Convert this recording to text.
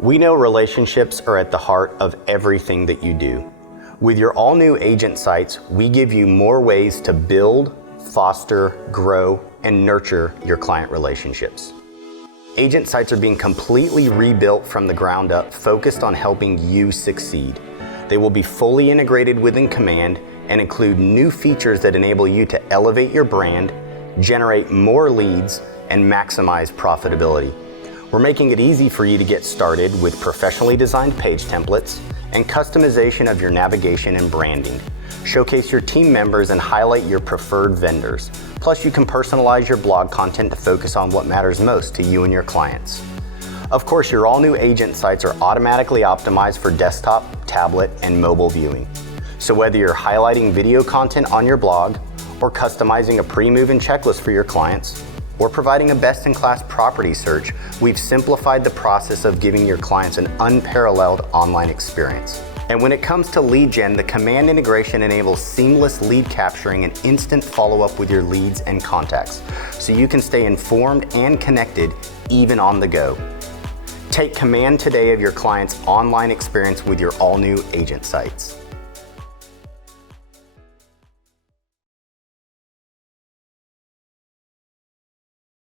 We know relationships are at the heart of everything that you do. With your all-new agent sites, we give you more ways to build, foster, grow, and nurture your client relationships. Agent sites are being completely rebuilt from the ground up, focused on helping you succeed. They will be fully integrated within Command and include new features that enable you to elevate your brand, generate more leads, and maximize profitability. We're making it easy for you to get started with professionally designed page templates and customization of your navigation and branding. Showcase your team members and highlight your preferred vendors. Plus, you can personalize your blog content to focus on what matters most to you and your clients. Of course, your all-new agent sites are automatically optimized for desktop, tablet, and mobile viewing. So whether you're highlighting video content on your blog, or customizing a pre-move-in checklist for your clients, or providing a best-in-class property search, we've simplified the process of giving your clients an unparalleled online experience. And when it comes to lead gen, the Command integration enables seamless lead capturing and instant follow-up with your leads and contacts, so you can stay informed and connected even on the go. Take command today of your client's online experience with your all-new agent sites.